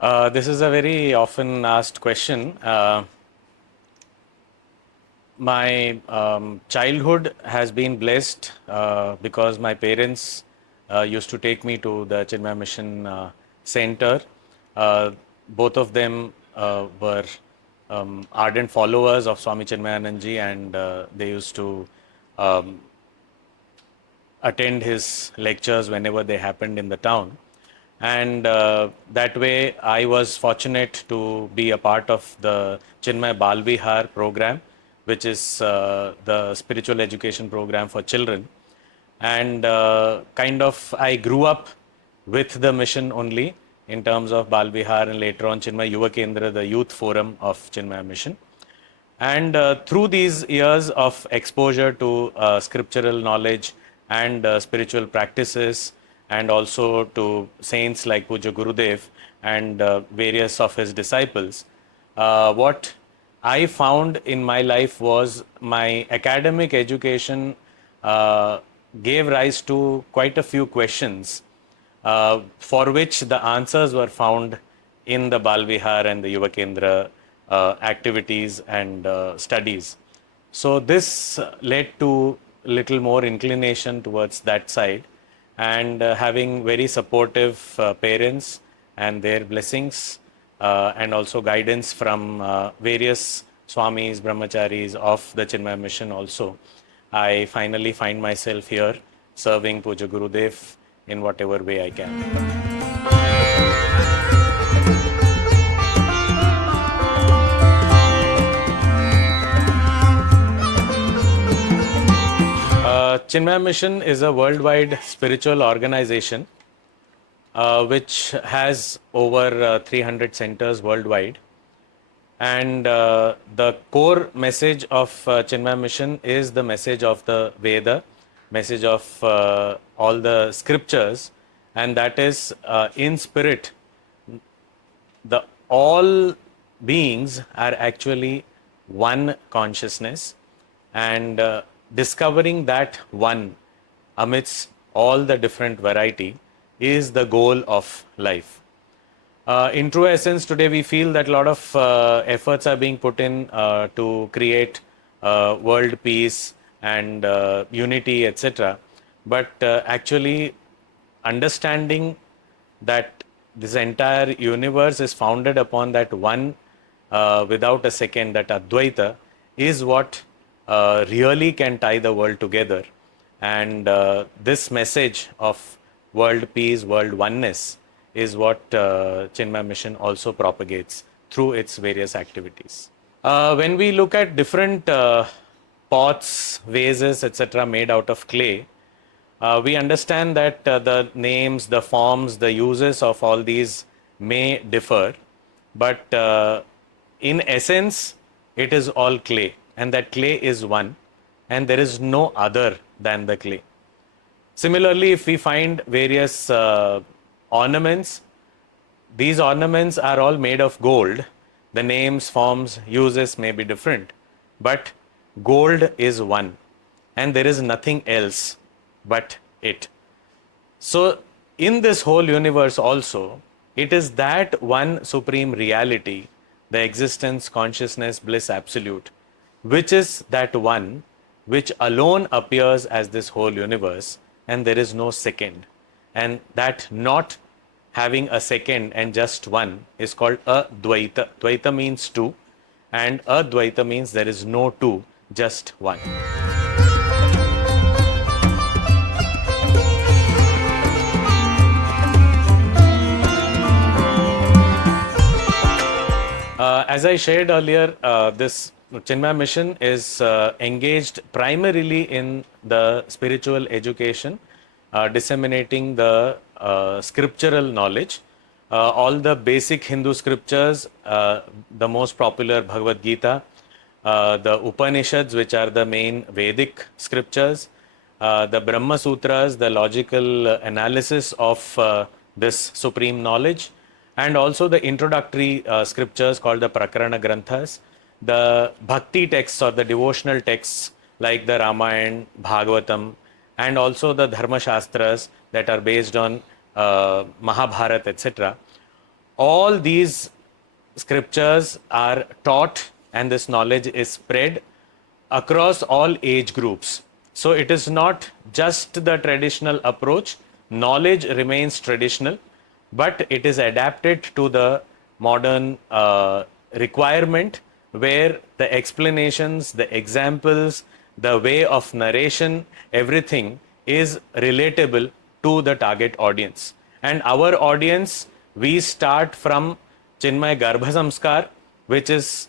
This is a very often asked question. My childhood has been blessed because my parents used to take me to the Chinmaya Mission Center. Both of them were ardent followers of Swami Chinmayananda and they used to um, attend his lectures whenever they happened in the town. And that way, I was fortunate to be a part of the Chinmay Balvihar program, which is the spiritual education program for children. And kind of, I grew up with the mission only in terms of Balvihar and later on Chinmay Yuva Kendra, the youth forum of Chinmaya Mission. And through these years of exposure to scriptural knowledge and spiritual practices, and also to saints like Puja Gurudev and various of his disciples, what I found in my life was my academic education gave rise to quite a few questions for which the answers were found in the Balvihar and the Yuva Kendra activities and studies. So this led to little more inclination towards that side, and having very supportive parents and their blessings and also guidance from various Swamis, Brahmacharis of the Chinmaya Mission also, I finally find myself here serving Puja Gurudev in whatever way I can. Chinmaya Mission is a worldwide spiritual organization which has over 300 centers worldwide. And the core message of Chinmaya Mission is the message of the Veda, message of all the scriptures, and that is in spirit, the all beings are actually one consciousness, and discovering that one amidst all the different variety is the goal of life. In true essence, today we feel that a lot of efforts are being put in to create world peace and unity, etc. But actually, understanding that this entire universe is founded upon that one without a second, that Advaita, is what really can tie the world together. And this message of world peace, world oneness is what Chinmaya Mission also propagates through its various activities. When we look at different pots, vases, etc., made out of clay, we understand that the names, the forms, the uses of all these may differ, but in essence, it is all clay, and that clay is one, and there is no other than the clay. Similarly, if we find various ornaments, these ornaments are all made of gold. The names, forms, uses may be different, but gold is one, and there is nothing else but it. So, in this whole universe also, it is that one supreme reality, the existence, consciousness, bliss, absolute, which is that one which alone appears as this whole universe, and there is no second. And that not having a second and just one is called Advaita. Dvaita means two, and Advaita means there is no two, just one. As I shared earlier, this Chinmaya Mission is engaged primarily in the spiritual education, disseminating the scriptural knowledge. All the basic Hindu scriptures, the most popular Bhagavad Gita, the Upanishads, which are the main Vedic scriptures, the Brahma Sutras, the logical analysis of this supreme knowledge, and also the introductory scriptures called the Prakarana Granthas, the bhakti texts or the devotional texts like the Ramayana, Bhagavatam, and also the Dharma Shastras that are based on Mahabharata, etc. all these scriptures are taught and this knowledge is spread across all age groups. So it is not just the traditional approach, knowledge remains traditional, but it is adapted to the modern requirement, where the explanations, the examples, the way of narration, everything is relatable to the target audience. And our audience, we start from Chinmay Garbha Samskar, which is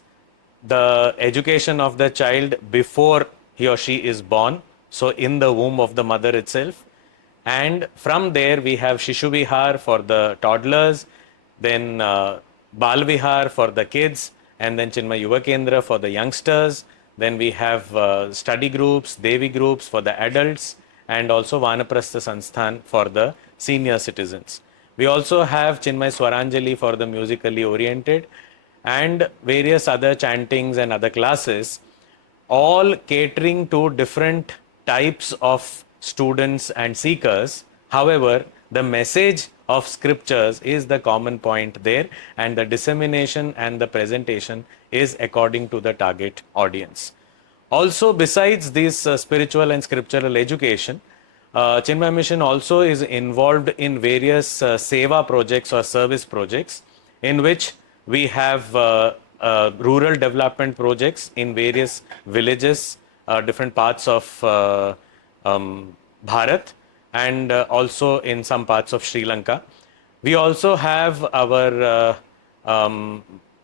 the education of the child before he or she is born, so in the womb of the mother itself. And from there we have Shishu Vihar for the toddlers, then Bal Vihar for the kids, and then Chinmay Yuva Kendra for the youngsters. Then we have study groups, Devi groups for the adults, and also Vanaprastha Sansthan for the senior citizens. We also have Chinmay Swaranjali for the musically oriented, and various other chantings and other classes, all catering to different types of students and seekers. However, the message of scriptures is the common point there, and the dissemination and the presentation is according to the target audience. Also, besides this spiritual and scriptural education, Chinmaya Mission also is involved in various seva projects or service projects, in which we have rural development projects in various villages, different parts of Bharat, and also in some parts of Sri Lanka. We also have our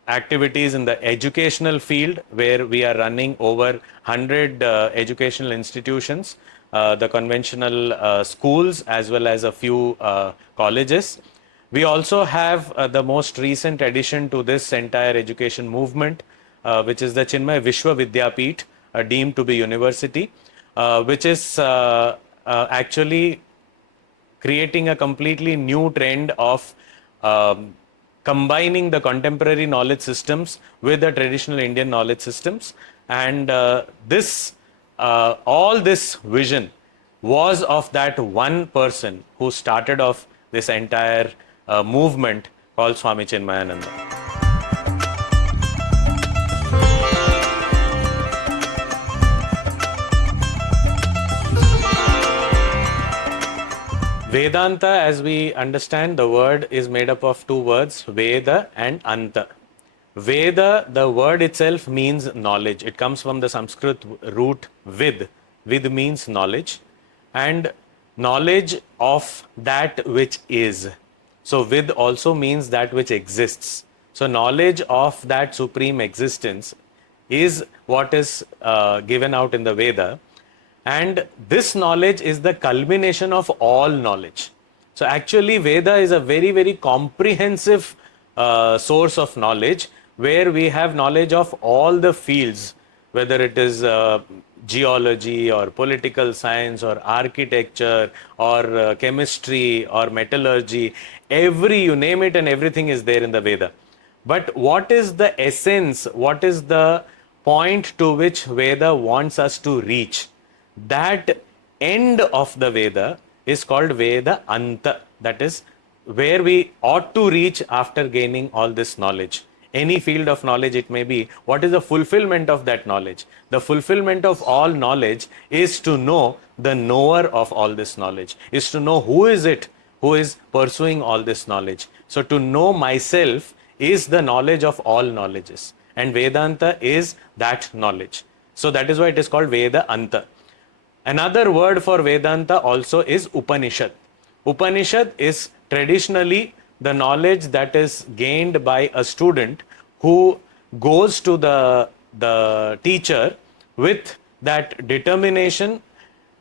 activities in the educational field, where we are running over 100 educational institutions, the conventional schools, as well as a few colleges. We also have the most recent addition to this entire education movement, which is the Chinmaya Vishwa Vidyapeeth, deemed to be university, which is actually creating a completely new trend of combining the contemporary knowledge systems with the traditional Indian knowledge systems. And all this vision was of that one person who started off this entire movement, called Swami Chinmayananda. Vedanta, as we understand, the word is made up of two words, Veda and Anta. Veda, the word itself means knowledge. It comes from the Sanskrit root vid. Vid means knowledge, and knowledge of that which is. So vid also means that which exists. So knowledge of that supreme existence is what is given out in the Veda. And this knowledge is the culmination of all knowledge. So actually Veda is a very, very comprehensive source of knowledge, where we have knowledge of all the fields, whether it is geology or political science or architecture or chemistry or metallurgy. Every, you name it, and everything is there in the Veda. But what is the essence? What is the point to which Veda wants us to reach? That end of the Veda is called Veda Anta. That is where we ought to reach after gaining all this knowledge. Any field of knowledge it may be, what is the fulfillment of that knowledge? The fulfillment of all knowledge is to know the knower of all this knowledge, is to know who is it who is pursuing all this knowledge. So to know myself is the knowledge of all knowledges, and Vedanta is that knowledge. So that is why it is called Veda Anta. Another word for Vedanta also is Upanishad. Upanishad is traditionally the knowledge that is gained by a student who goes to the teacher with that determination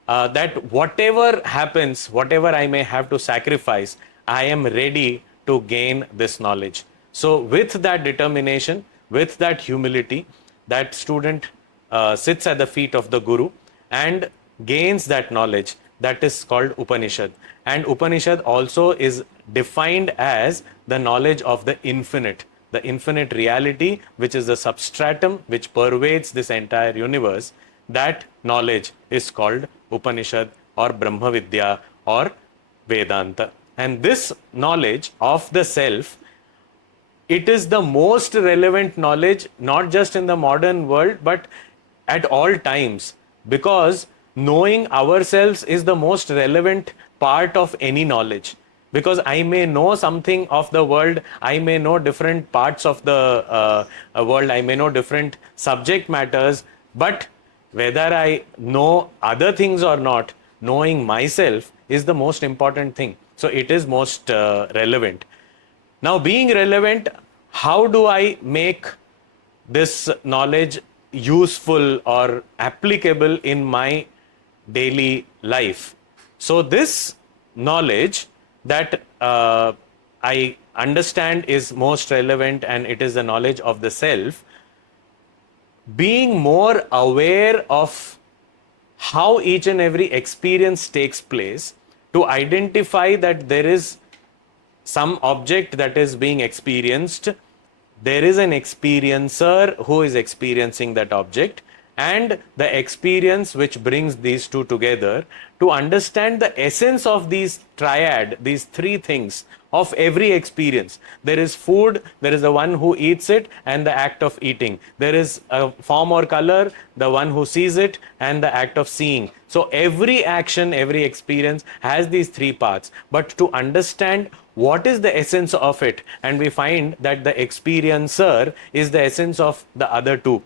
that whatever happens, whatever I may have to sacrifice, I am ready to gain this knowledge. So with that determination, with that humility, that student sits at the feet of the Guru and gains that knowledge. That is called Upanishad. And Upanishad also is defined as the knowledge of the infinite reality, which is the substratum which pervades this entire universe. That knowledge is called Upanishad or Brahma Vidya or Vedanta. And this knowledge of the self it is the most relevant knowledge, not just in the modern world, but at all times. Because knowing ourselves is the most relevant part of any knowledge. Because I may know something of the world, I may know different parts of the world, I may know different subject matters, but whether I know other things or not, knowing myself is the most important thing. So it is most relevant. Now, being relevant, how do I make this knowledge useful or applicable in my daily life? So, this knowledge that I understand is most relevant, and it is the knowledge of the self. Being more aware of how each and every experience takes place, to identify that there is some object that is being experienced, there is an experiencer who is experiencing that object, and the experience which brings these two together, to understand the essence of these triad, these three things of every experience. There is food, there is the one who eats it and the act of eating. There is a form or color, the one who sees it and the act of seeing. So every action, every experience has these three parts. But to understand what is the essence of it, and we find that the experiencer is the essence of the other two.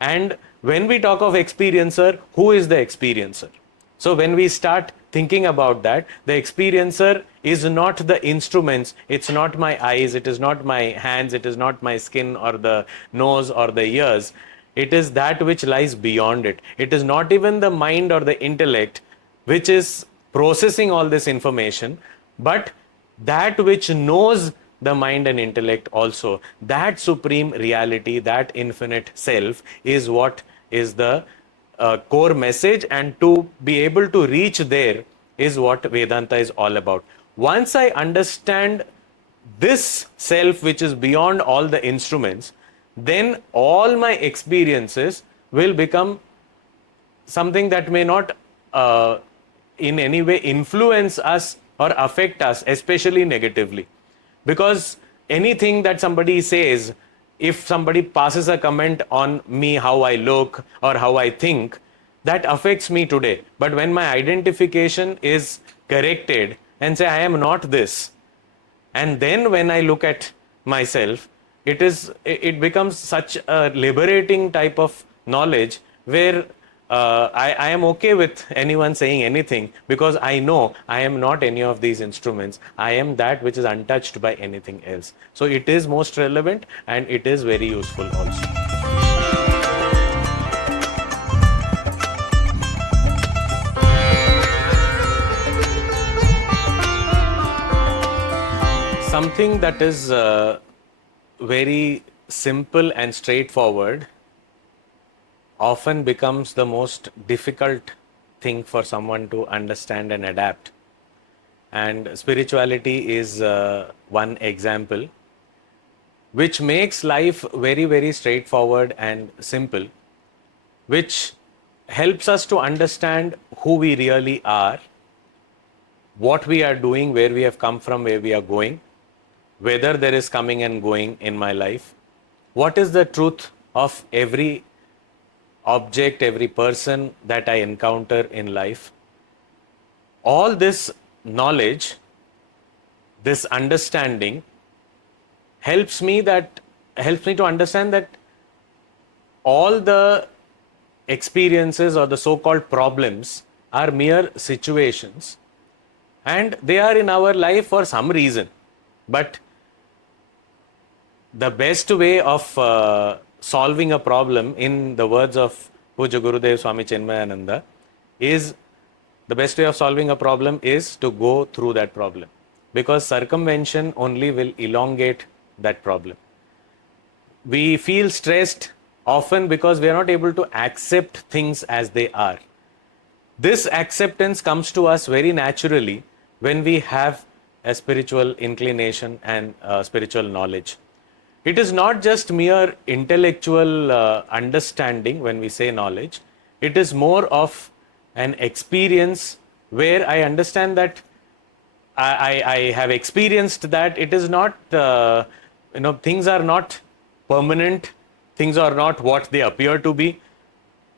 And when we talk of experiencer, who is the experiencer? So when we start thinking about that, the experiencer is not the instruments, it's not my eyes, it is not my hands, it is not my skin or the nose or the ears. It is that which lies beyond it. It is not even the mind or the intellect which is processing all this information, but that which knows the mind and intellect also. That supreme reality, that infinite self, is what is the core message, and to be able to reach there is what Vedanta is all about. Once I understand this self which is beyond all the instruments, then all my experiences will become something that may not in any way influence us or affect us, especially negatively. Because anything that somebody says, if somebody passes a comment on me, how I look or how I think, that affects me today. But when my identification is corrected and say, I am not this, and then when I look at myself, it becomes such a liberating type of knowledge, where I am okay with anyone saying anything, because I know I am not any of these instruments. I am that which is untouched by anything else. So it is most relevant, and it is very useful also. Something that is very simple and straightforward often becomes the most difficult thing for someone to understand and adapt. And spirituality is one example which makes life very, very straightforward and simple, which helps us to understand who we really are, what we are doing, where we have come from, where we are going, whether there is coming and going in my life, what is the truth of every object, every person that I encounter in life. All this knowledge, this understanding helps me to understand that all the experiences or the so-called problems are mere situations, and they are in our life for some reason. But the best way of solving a problem, in the words of Puja Gurudev Swami Chinmaya Mission, is the best way of solving a problem is to go through that problem, because circumvention only will elongate that problem. We feel stressed often because we are not able to accept things as they are. This acceptance comes to us very naturally when we have a spiritual inclination and spiritual knowledge. It is not just mere intellectual understanding when we say knowledge. It is more of an experience where I understand that I have experienced that it is not things are not permanent, things are not what they appear to be.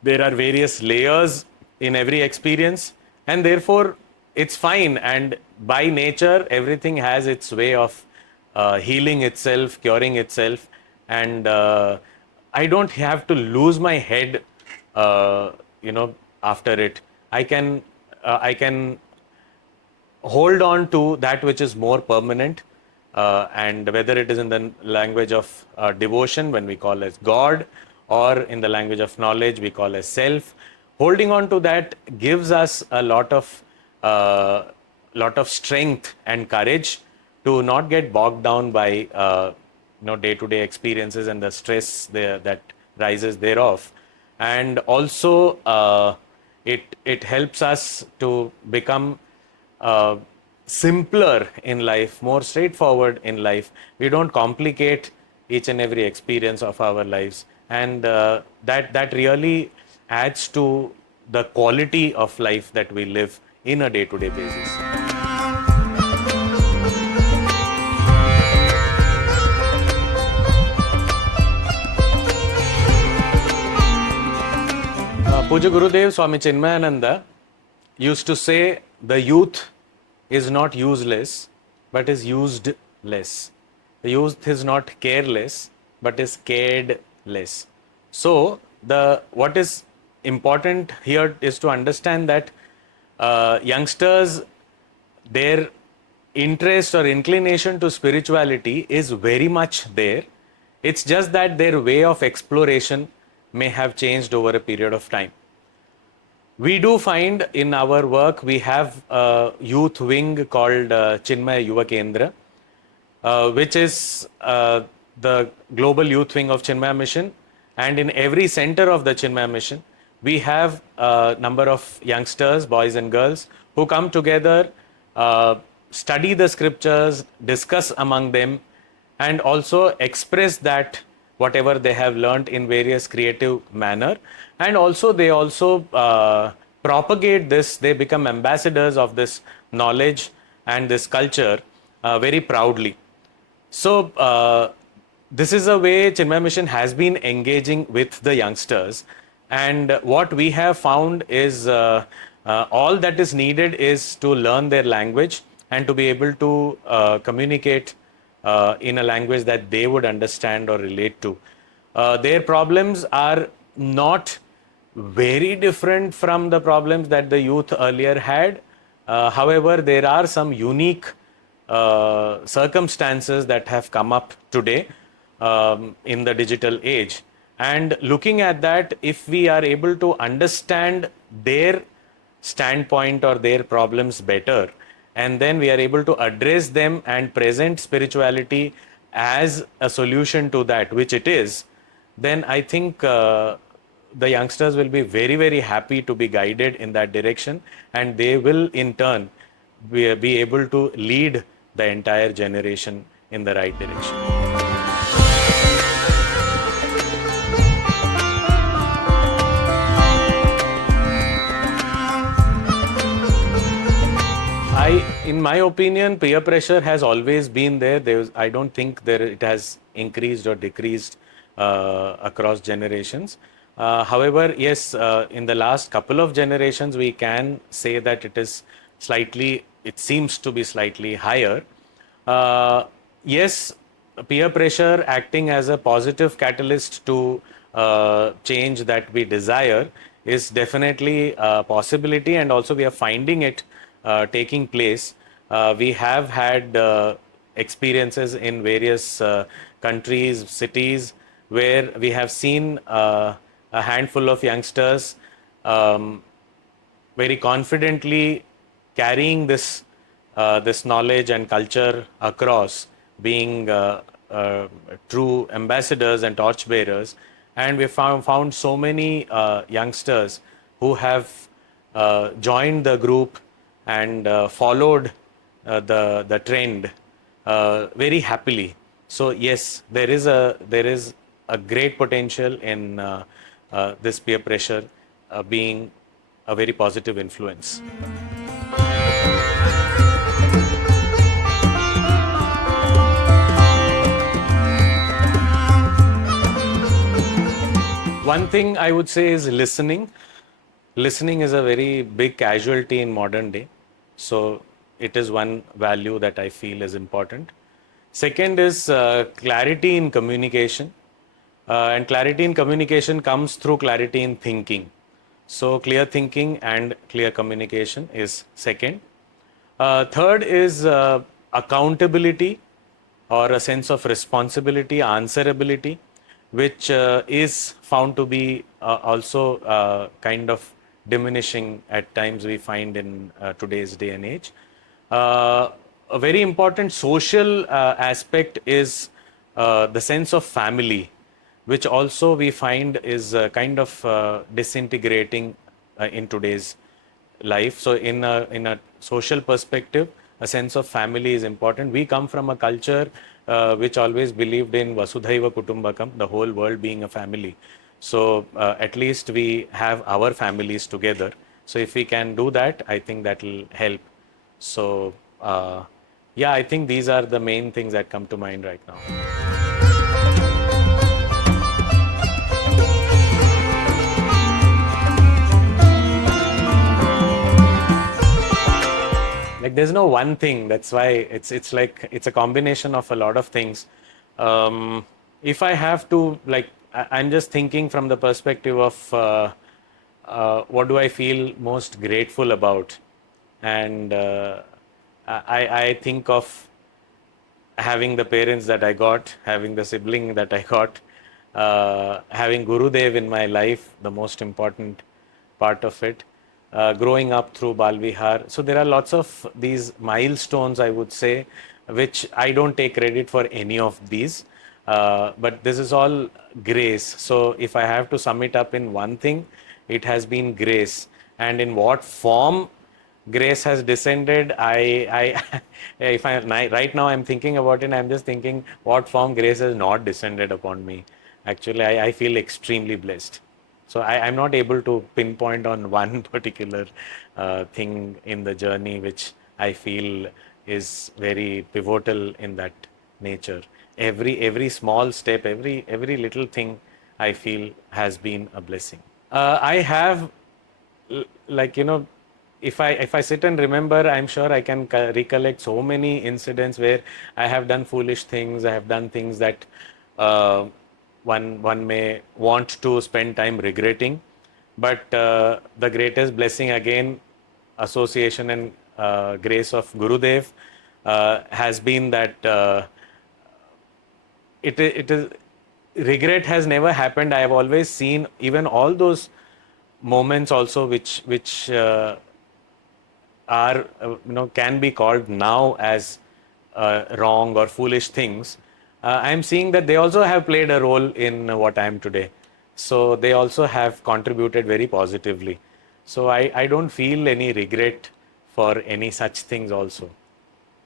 There are various layers in every experience, and therefore it's fine. And by nature, everything has its way of healing itself, curing itself, and I don't have to lose my head, after it. I can hold on to that which is more permanent, and whether it is in the language of devotion, when we call as God, or in the language of knowledge we call as self. Holding on to that gives us a uh, lot of strength and courage to not get bogged down by day-to-day experiences and the stress that rises thereof. And also it helps us to become uh, simpler in life, more straightforward in life. We don't complicate each and every experience of our lives, and that really adds to the quality of life that we live in a day-to-day basis. Puja Gurudev Swami Chinmayananda used to say, the youth is not useless, but is used less. The youth is not careless, but is cared less. So, what is important here is to understand that youngsters, their interest or inclination to spirituality is very much there. It's just that their way of exploration may have changed over a period of time. We do find in our work, we have a youth wing called Chinmaya Yuva Kendra, which is the global youth wing of Chinmaya Mission. And in every center of the Chinmaya Mission, we have a number of youngsters, boys and girls, who come together, study the scriptures, discuss among them, and also express that whatever they have learned in various creative manner. And also they also propagate this. They become ambassadors of this knowledge and this culture very proudly. So this is a way Chinmaya Mission has been engaging with the youngsters. And what we have found is all that is needed is to learn their language and to be able to communicate in a language that they would understand or relate to. Their problems are not very different from the problems that the youth earlier had. However, there are some unique circumstances that have come up today in the digital age. And looking at that, if we are able to understand their standpoint or their problems better, and then we are able to address them and present spirituality as a solution to that, which it is, then I think the youngsters will be very, very happy to be guided in that direction, and they will in turn be able to lead the entire generation in the right direction. In my opinion, peer pressure has always been there. I don't think it has increased or decreased across generations. However, yes, in the last couple of generations, we can say that it seems to be slightly higher. Yes, peer pressure acting as a positive catalyst to change that we desire is definitely a possibility, and also we are finding it taking place. We have had experiences in various countries, cities, where we have seen a handful of youngsters very confidently carrying this knowledge and culture across, being true ambassadors and torchbearers. And we found so many youngsters who have joined the group and followed the trend very happily. So yes, there is a great potential in this peer pressure being a very positive influence. One thing I would say is listening. Listening is a very big casualty in modern day. So it is one value that I feel is important. Second is clarity in communication. And clarity in communication comes through clarity in thinking. So clear thinking and clear communication is second. Third is accountability or a sense of responsibility, answerability, which is found to be also kind of diminishing at times, we find in today's day and age. A very important social aspect is the sense of family, which also we find is kind of disintegrating in today's life. So in a social perspective, a sense of family is important. We come from a culture which always believed in Vasudhaiva Kutumbakam, the whole world being a family. So at least we have our families together. So if we can do that, I think that will help. So yeah, I think these are the main things that come to mind right now. Like there's no one thing. That's why it's like it's a combination of a lot of things. If I have to, like, I'm just thinking from the perspective of what do I feel most grateful about, and I think of having the parents that I got, having the sibling that I got, having Gurudev in my life, the most important part of it, growing up through Balvihar. So there are lots of these milestones, I would say, which I don't take credit for any of these. But this is all grace. So if I have to sum it up in one thing, it has been grace. And in what form grace has descended, I if I right now I'm thinking about it, I'm just thinking what form grace has not descended upon me. Actually, I feel extremely blessed. So I'm not able to pinpoint on one particular thing in the journey which I feel is very pivotal in that nature. Every small step, every little thing I feel has been a blessing. I have, like, if I sit and remember, I'm sure I can recollect so many incidents where I have done foolish things. I have done things that uh, one may want to spend time regretting, but the greatest blessing, again, association and grace of Gurudev, has been that it is regret has never happened. I have always seen even all those moments also which are can be called now as wrong or foolish things. I am seeing that they also have played a role in what I am today. So they also have contributed very positively. So I don't feel any regret for any such things also.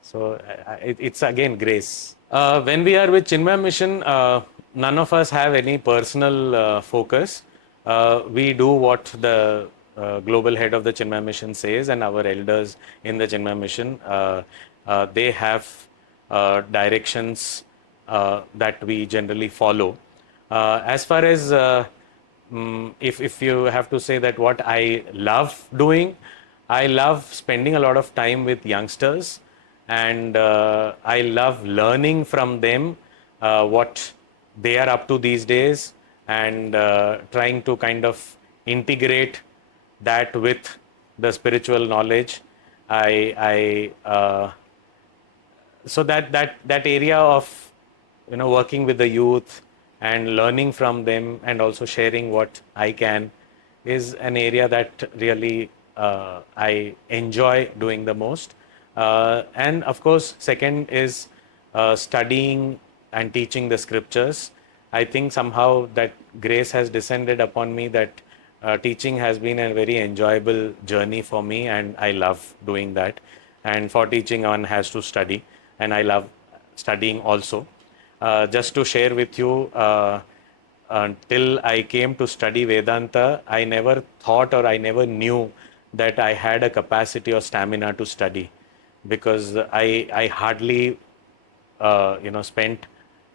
So it's again grace. When we are with Chinmaya Mission, none of us have any personal focus. We do what the global head of the Chinmaya Mission says, and our elders in the Chinmaya Mission, they have directions that we generally follow. As far as if you have to say that what I love doing, I love spending a lot of time with youngsters, and I love learning from them what they are up to these days, and trying to kind of integrate that with the spiritual knowledge. I so that area of working with the youth and learning from them and also sharing what I can is an area that really I enjoy doing the most. And of course, second is studying and teaching the scriptures. I think somehow that grace has descended upon me, that teaching has been a very enjoyable journey for me, and I love doing that. And for teaching, one has to study, and I love studying also. Just to share with you, until I came to study Vedanta, I never thought or I never knew that I had a capacity or stamina to study, because I hardly spent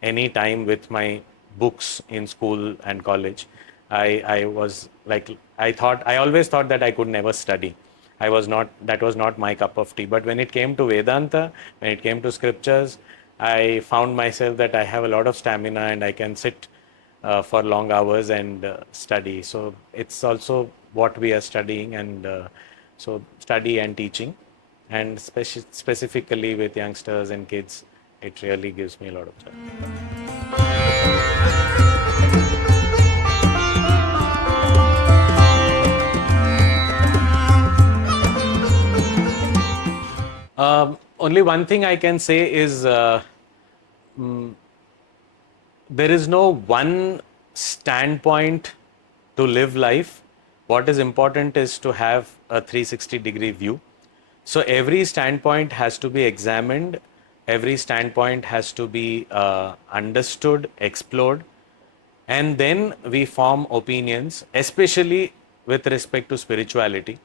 any time with my books in school and college. I was like, I always thought that I could never study. That was not my cup of tea. But when it came to Vedanta, when it came to scriptures, I found myself that I have a lot of stamina and I can sit for long hours and study. So it's also what we are studying, and so study and teaching, and specifically with youngsters and kids, it really gives me a lot of joy. Only one thing I can say is there is no one standpoint to live life. What is important is to have a 360-degree view. So every standpoint has to be examined, every standpoint has to be understood, explored, and then we form opinions, especially with respect to spirituality.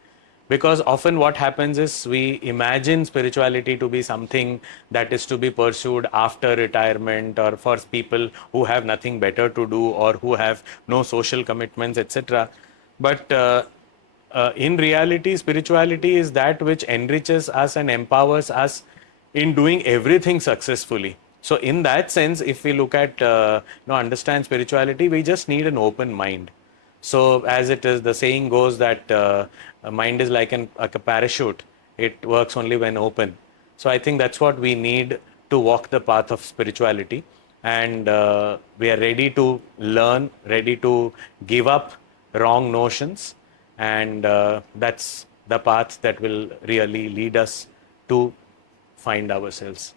Because often what happens is we imagine spirituality to be something that is to be pursued after retirement, or for people who have nothing better to do or who have no social commitments, etc. But in reality, spirituality is that which enriches us and empowers us in doing everything successfully. So in that sense, if we look at understand spirituality, we just need an open mind. So as it is, the saying goes that a mind is like a parachute. It works only when open. So I think that's what we need to walk the path of spirituality, and we are ready to learn, ready to give up wrong notions, and that's the path that will really lead us to find ourselves.